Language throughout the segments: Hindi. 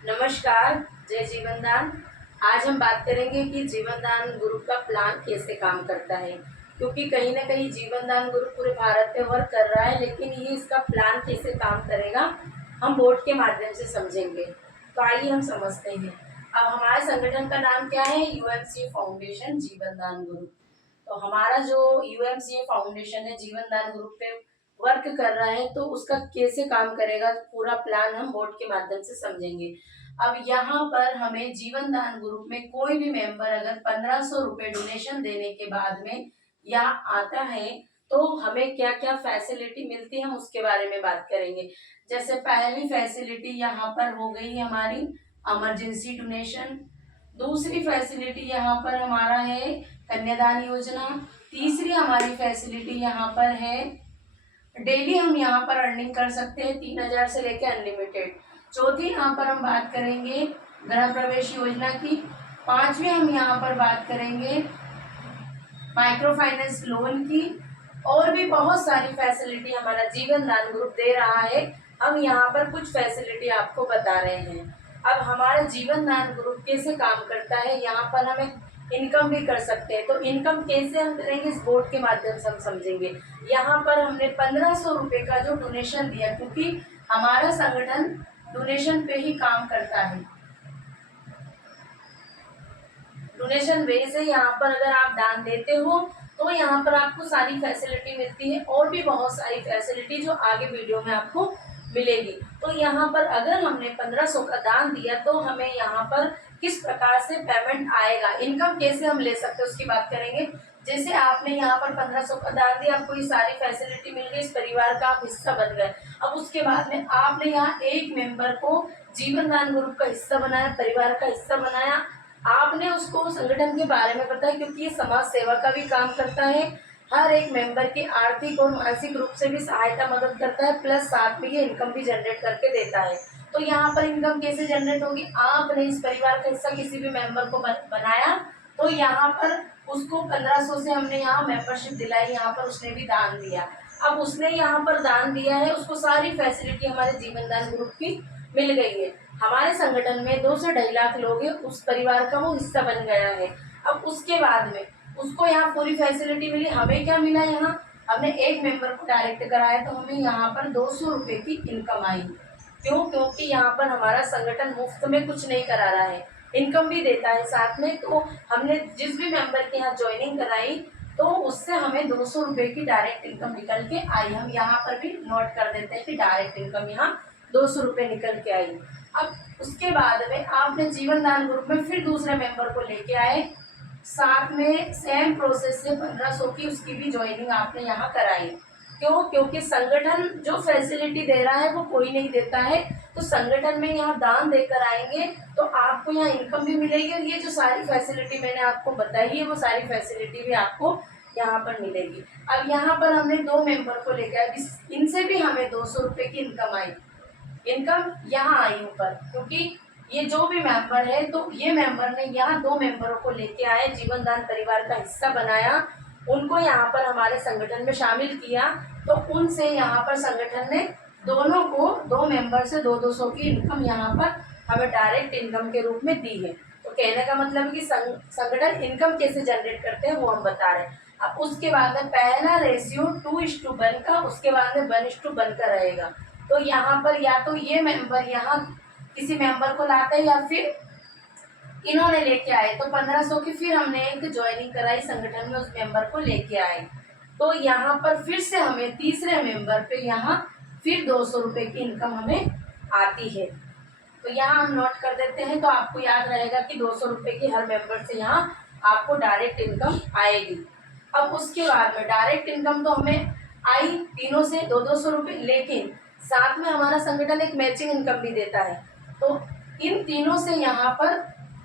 नमस्कार। जय जीवन दान। आज हम बात करेंगे कि जीवन दान ग्रुप का प्लान कैसे काम करता है, क्योंकि कहीं ना कहीं जीवन दान ग्रुप पूरे भारत में वर्क कर रहा है, लेकिन ये इसका प्लान कैसे काम करेगा हम बोर्ड के माध्यम से समझेंगे। तो आइए हम समझते हैं। अब हमारे संगठन का नाम क्या है? यूएमसीए फाउंडेशन जीवन दान ग्रुप। तो हमारा जो यूएमसीए फाउंडेशन है जीवन दान ग्रुप पे वर्क कर रहा है, तो उसका कैसे काम करेगा पूरा प्लान हम बोर्ड के माध्यम से समझेंगे। अब यहाँ पर हमें जीवन दान ग्रुप में कोई भी मेंबर अगर 1500 रुपए डोनेशन देने के बाद में यहाँ आता है, तो हमें क्या क्या फैसिलिटी मिलती है हम उसके बारे में बात करेंगे। जैसे पहली फैसिलिटी यहाँ पर हो गई हमारी इमरजेंसी डोनेशन। दूसरी फैसिलिटी यहाँ पर हमारा है कन्यादान योजना। तीसरी हमारी फैसिलिटी यहाँ पर है डेली हम यहाँ पर अर्निंग कर सकते हैं 3000 से लेकर अनलिमिटेड। चौथी यहाँ पर हम बात करेंगे गृह प्रवेश योजना की। पांचवी हम यहाँ पर बात करेंगे माइक्रो फाइनेंस लोन की। और भी बहुत सारी फैसिलिटी हमारा जीवन दान ग्रुप दे रहा है। हम यहाँ पर कुछ फैसिलिटी आपको बता रहे हैं। अब हमारा जीवन दान ग्रुप कैसे काम करता है, यहाँ पर हमें इनकम भी कर सकते हैं। तो इनकम कैसे हम करेंगे इस बोर्ड के माध्यम से हम समझेंगे। यहाँ पर हमने 1500 रुपये का जो डोनेशन दिया, क्योंकि हमारा संगठन डोनेशन पे ही काम करता है। डोनेशन बेस है। यहाँ पर अगर आप दान देते हो तो यहाँ पर आपको सारी फैसिलिटी मिलती है, और भी बहुत सारी फैसिलिटी जो आगे वीडियो में आपको मिलेगी। तो यहाँ पर अगर हमने 1500 का दान दिया तो हमें यहाँ पर किस प्रकार से पेमेंट आएगा, इनकम कैसे हम ले सकते हैं उसकी बात करेंगे। जैसे आपने यहाँ पर 1500 का दान दिया, आपको ये सारी फैसिलिटी मिल गई, इस परिवार का आप हिस्सा बन गए। अब उसके बाद में आपने यहाँ एक मेंबर को जीवन दान ग्रुप का हिस्सा बनाया, परिवार का हिस्सा बनाया। आपने उसको संगठन के बारे में बताया, क्योंकि ये समाज सेवा का भी काम करता है। हर एक मेंबर की आर्थिक और मानसिक रूप से भी सहायता मदद करता है, प्लस साथ में ये इनकम भी जनरेट करके देता है। तो यहाँ पर इनकम कैसे जनरेट होगी? आपने इस परिवार का हिस्सा किसी भी मेंबर को बनाया, तो यहाँ पर उसको 1500 से हमने यहाँ मेंबरशिप दिलाई, यहाँ पर उसने भी दान दिया। अब उसने यहाँ पर दान दिया है, उसको सारी फैसिलिटी हमारे जीवन दान ग्रुप की मिल गई है। हमारे संगठन में 2 से 2.5 लाख लोग हैं, उस परिवार का वो हिस्सा बन गया है। अब उसके बाद में उसको यहाँ पूरी फैसिलिटी मिली। हमें क्या मिला? यहाँ हमने एक मेंबर को डायरेक्ट कराया, तो हमें यहाँ पर 200 रुपये की इनकम आई। क्यों? क्योंकि यहाँ पर हमारा संगठन मुफ्त में कुछ नहीं करा रहा है, इनकम भी देता है साथ में। तो हमने जिस भी मेंबर के यहाँ ज्वाइनिंग कराई, तो उससे हमें 200 रुपये की डायरेक्ट इनकम निकल के आई। हम यहाँ पर भी नोट कर देते हैं कि डायरेक्ट इनकम यहाँ 200 रुपये निकल के आई। अब उसके बाद में आपने जीवन दान ग्रुप में फिर दूसरे मेंबर को लेके आए, साथ में सेम प्रोसेस से 1500 की उसकी भी ज्वाइनिंग आपने यहाँ कराई। क्यों? क्योंकि संगठन जो फैसिलिटी दे रहा है वो कोई नहीं देता है। तो संगठन में यहाँ दान देकर आएंगे तो आपको यहाँ इनकम भी मिलेगी, और ये जो सारी फैसिलिटी मैंने आपको बताई है वो सारी फैसिलिटी भी आपको यहाँ पर मिलेगी। अब यहाँ पर हमने 2 मेंबर को लेकर आए, इनसे भी हमें 200 रुपये की इनकम आई। इनकम यहाँ आई ऊपर, क्योंकि ये जो भी मेंबर है, तो ये मेंबर ने यहाँ 2 मेंबरों को लेके आए, जीवन दान परिवार का हिस्सा बनाया, उनको यहाँ पर हमारे संगठन में शामिल किया। तो उनसे यहाँ पर संगठन ने दोनों को 2 मेंबर से 200 की इनकम यहाँ पर हमें डायरेक्ट इनकम के रूप में दी है। तो कहने का मतलब है कि संगठन इनकम कैसे जनरेट करते हैं वो हम बता रहे हैं। अब उसके बाद में पहला रेशियो 2:1 का, उसके बाद में 1:1 का रहेगा। तो यहाँ पर या तो ये मेंबर यहाँ किसी मेंबर को लाता है, या फिर इन्होंने लेके आए। तो 1500 की फिर हमने एक ज्वाइनिंग कराई संगठन में, उस मेंबर को लेके आए। तो यहाँ पर फिर से हमें तीसरे मेंबर पे यहाँ फिर 200 रुपये की इनकम हमें आती है। तो यहाँ हम नोट कर देते हैं, तो आपको याद रहेगा कि 200 रुपये की हर मेंबर से यहाँ आपको डायरेक्ट इनकम आएगी। अब उसके बाद में डायरेक्ट इनकम तो हमें आई तीनों से 200 रुपये, लेकिन साथ में हमारा संगठन एक मैचिंग इनकम भी देता है। तो इन तीनों से यहाँ पर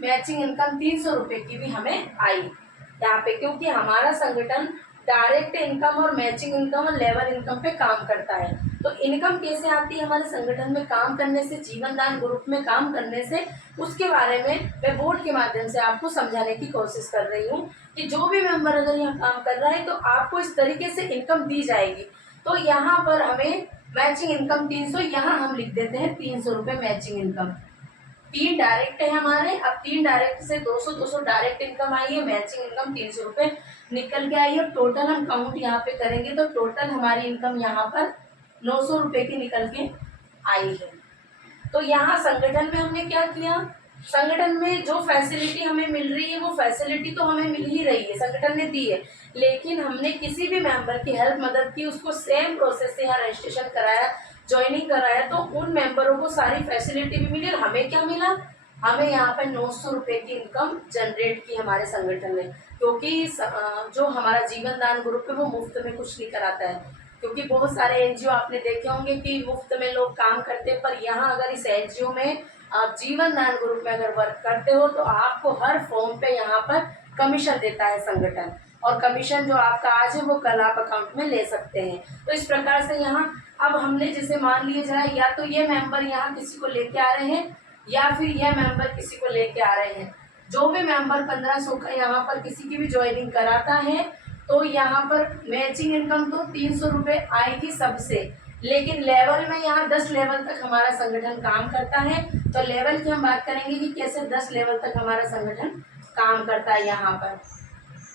मैचिंग इनकम 300 रुपये की भी हमें आई यहाँ पे, क्योंकि हमारा संगठन डायरेक्ट इनकम और मैचिंग इनकम और लेवल इनकम पे काम करता है। तो इनकम कैसे आती है हमारे संगठन में काम करने से, जीवन दान ग्रुप में काम करने से, उसके बारे में मैं बोर्ड के माध्यम से आपको समझाने की कोशिश कर रही हूँ कि जो भी मेंबर अगर यहाँ काम कर रहा है तो आपको इस तरीके से इनकम दी जाएगी। तो यहाँ पर हमें मैचिंग इनकम 300, यहाँ हम लिख देते हैं 300 रुपये मैचिंग इनकम। 3 डायरेक्ट है हमारे। अब 3 डायरेक्ट से 200 डायरेक्ट इनकम आई है, मैचिंग इनकम 300 रुपये निकल के आई है। टोटल हम काउंट यहाँ पे करेंगे तो टोटल हमारी इनकम यहाँ पर 900 रुपये की निकल के आई है। तो यहाँ संगठन में हमने क्या किया, संगठन में जो फैसिलिटी हमें मिल रही है वो फैसिलिटी तो हमें मिल ही रही है, संगठन ने दी है, लेकिन हमने किसी भी मेंबर की हेल्प मदद की, उसको सेम प्रोसेस से यहाँ रजिस्ट्रेशन कराया, ज्वाइनिंग कराया, तो उन मेंबरों को सारी फैसिलिटी भी मिली। और हमें क्या मिला, हमें यहाँ पे 900 रुपये की इनकम जनरेट की हमारे संगठन ने, क्योंकि जो हमारा जीवन दान ग्रुप है वो मुफ्त में कुछ नहीं कराता है। क्योंकि बहुत सारे एनजीओ आपने देखे होंगे कि मुफ्त में लोग काम करते हैं, पर यहाँ अगर इस एनजीओ में आप जीवन दान ग्रुप में अगर वर्क करते हो तो आपको हर फॉर्म पे यहाँ पर कमीशन देता है संगठन, और कमीशन जो आपका आज है वो कल आप अकाउंट में ले सकते हैं। तो इस प्रकार से यहाँ अब हमने जैसे मान लिए जाए या तो ये मेंबर यहाँ किसी को लेके आ रहे हैं या फिर यह मेंबर किसी को लेके आ रहे हैं। जो भी मेंबर 1500 का यहाँ पर किसी की भी ज्वाइनिंग कराता है तो यहाँ पर मैचिंग इनकम तो 300 रुपये आएगी सबसे, लेकिन लेवल में यहाँ 10 लेवल तक हमारा संगठन काम करता है। तो लेवल की हम बात करेंगे कि कैसे 10 लेवल तक हमारा संगठन काम करता है यहाँ पर,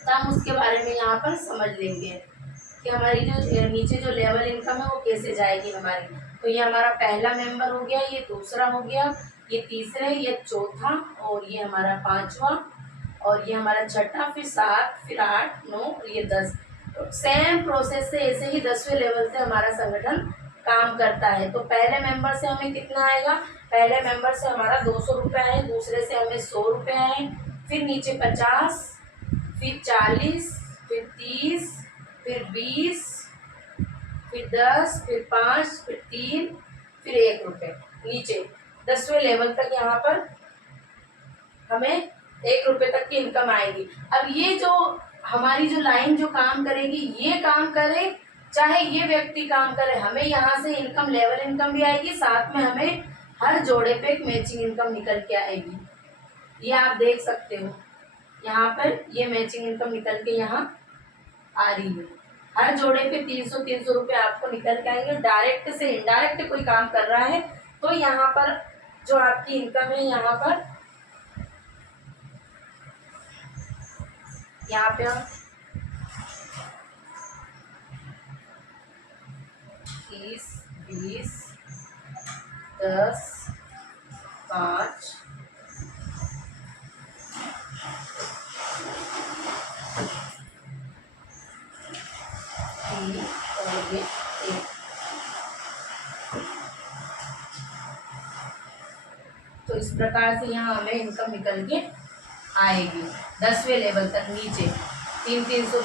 तो हम उसके बारे में यहाँ पर समझ लेंगे कि हमारी जो नीचे जो लेवल इनकम है वो कैसे जाएगी हमारी। तो ये हमारा पहला मेंबर हो गया, ये दूसरा हो गया, ये तीसरा, ये चौथा, और ये हमारा पांचवा, और ये हमारा छठा, फिर 7, फिर 8, 9 और ये 10। तो सेम प्रोसेस से ऐसे ही 10वें लेवल से हमारा संगठन काम करता है। तो पहले मेंबर से हमें कितना आएगा, पहले मेंबर से हमारा 200 रुपये आए, दूसरे से हमें 100 रुपये आए, फिर नीचे 50, फिर 40, फिर 30, फिर 20, फिर 10, फिर 5, फिर 3, फिर 1 रुपये नीचे 10वें लेवल तक यहाँ पर हमें 1 रुपये तक की इनकम आएगी। अब ये जो हमारी जो लाइन जो काम करेगी, ये काम करे चाहे ये व्यक्ति काम करे, हमें यहाँ से इनकम लेवल इनकम भी आएगी, साथ में हमें हर जोड़े पे एक मैचिंग इनकम निकल के आएगी। ये आप देख सकते हो यहाँ पर ये मैचिंग इनकम निकल के यहाँ आ रही है। हर जोड़े पे 300 रुपये आपको निकल के आएंगे। डायरेक्ट से इनडायरेक्ट कोई काम कर रहा है तो यहाँ पर जो आपकी इनकम है यहाँ पे हम 30, 20, 10, 5, 3 और ये 1। तो इस प्रकार से यहाँ हमें इनकम निकल के आएगी 10वें लेवल तक नीचे 300।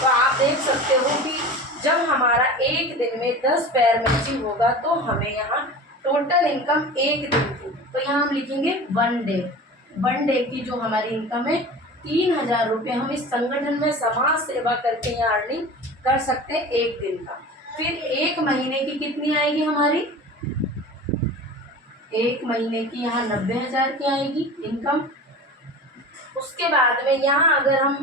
तो आप देख सकते हो कि जब हमारा एक दिन में 10 पैर मैचिंग होगा तो हमें यहाँ टोटल इनकम एक दिन की, तो यहाँ हम लिखेंगे 1 डे की जो हमारी इनकम है 3000 रुपये हम इस संगठन में समाज सेवा करके यहाँ अर्निंग कर सकते हैं एक दिन का। फिर एक महीने की कितनी आएगी हमारी, एक महीने की यहाँ 90,000 की आएगी इनकम। उसके बाद में यहाँ अगर हम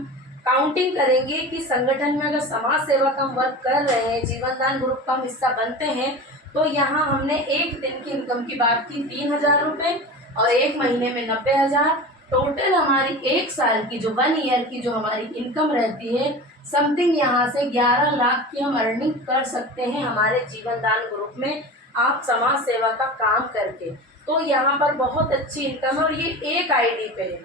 काउंटिंग करेंगे कि संगठन में अगर समाज सेवा का हम वर्क कर रहे हैं, जीवन दान ग्रुप का हम हिस्सा बनते हैं, तो यहाँ हमने एक दिन की इनकम की बात की 3000 रुपये और एक महीने में 90,000। टोटल हमारी एक साल की जो 1 ईयर की जो हमारी इनकम रहती है समथिंग यहाँ से 11 लाख की हम अर्निंग कर सकते हैं हमारे जीवन दान ग्रुप में आप समाज सेवा का काम करके। तो यहाँ पर बहुत अच्छी इनकम है और ये एक आईडी पे है।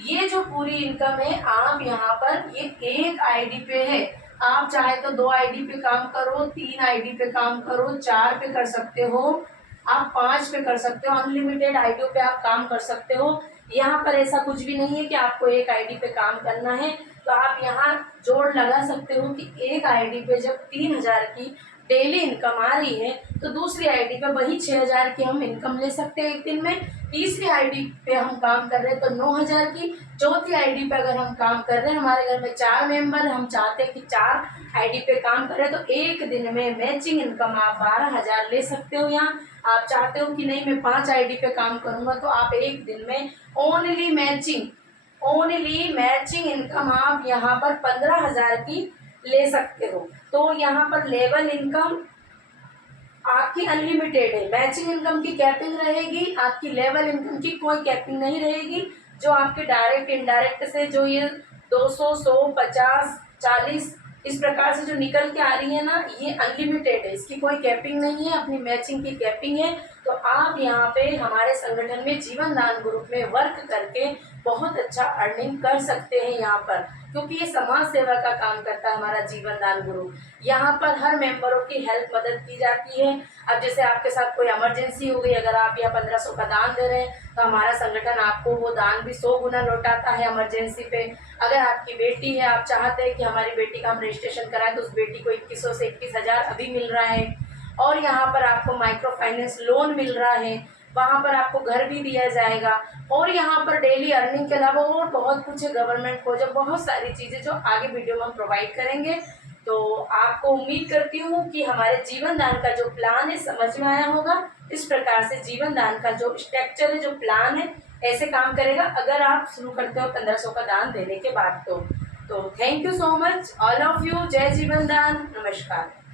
ये जो पूरी इनकम है आप यहाँ पर ये एक आईडी पे है। आप चाहे तो 2 आईडी पे काम करो, 3 आईडी पे काम करो, 4 पे कर सकते हो, आप 5 पे कर सकते हो, अनलिमिटेड आईडी पे आप काम कर सकते हो। यहाँ पर ऐसा कुछ भी नहीं है कि आपको एक आईडी पे काम करना है। तो आप यहाँ जोड़ लगा सकते हो कि एक आईडी पे जब 3000 की डेली इनकम आ रही है तो दूसरी आईडी पे वही 6000 की हम इनकम ले सकते हैं एक दिन में। तीसरी आईडी पे हम काम कर रहे हैं तो 9000 की। चौथी आईडी पे अगर हम काम कर रहे हैं, हमारे घर में 4 मेंबर, हम चाहते हैं कि 4 आईडी पे काम कर रहे हैं तो एक दिन में मैचिंग इनकम आप 12,000 ले सकते हो। यहाँ आप चाहते हो कि नहीं मैं 5 आईडी पे काम करूँगा तो आप एक दिन में ओनली मैचिंग इनकम आप यहाँ पर 15,000 की ले सकते हो। तो यहाँ पर लेवल इनकम आपकी अनलिमिटेड है, मैचिंग इनकम की कैपिंग रहेगी, आपकी लेवल इनकम की कोई कैपिंग नहीं रहेगी। जो आपके डायरेक्ट इनडायरेक्ट से जो ये 200 100 50 40 इस प्रकार से जो निकल के आ रही है ना, ये अनलिमिटेड है, इसकी कोई कैपिंग नहीं है, अपनी मैचिंग की कैपिंग है। तो आप यहाँ पे हमारे संगठन में जीवन दान ग्रुप में वर्क करके बहुत अच्छा अर्निंग कर सकते हैं यहाँ पर, क्योंकि ये समाज सेवा का काम करता है हमारा जीवन दान ग्रुप। यहाँ पर हर मेंबरों की हेल्प मदद की जाती है। अब जैसे आपके साथ कोई इमरजेंसी हो गई, अगर आप यहाँ 1500 का दान दे रहे हैं तो हमारा संगठन आपको वो दान भी 100 गुना लौटाता है इमरजेंसी पे। अगर आपकी बेटी है, आप चाहते हैं कि हमारी बेटी का हम रजिस्ट्रेशन कराएं, तो उस बेटी को 2100 से 21,000 अभी मिल रहा है। और यहाँ पर आपको माइक्रो फाइनेंस लोन मिल रहा है, वहाँ पर आपको घर भी दिया जाएगा। और यहाँ पर डेली अर्निंग के अलावा और बहुत कुछ है, गवर्नमेंट को जो बहुत सारी चीज़ें जो आगे वीडियो में हम प्रोवाइड करेंगे। तो आपको उम्मीद करती हूँ कि हमारे जीवन दान का जो प्लान है समझ में आया होगा। इस प्रकार से जीवन दान का जो स्ट्रक्चर है, जो प्लान है, ऐसे काम करेगा अगर आप शुरू करते हो 1500 का दान देने के बाद। तो thank you so much all of you. जय जीवन दान, नमस्कार।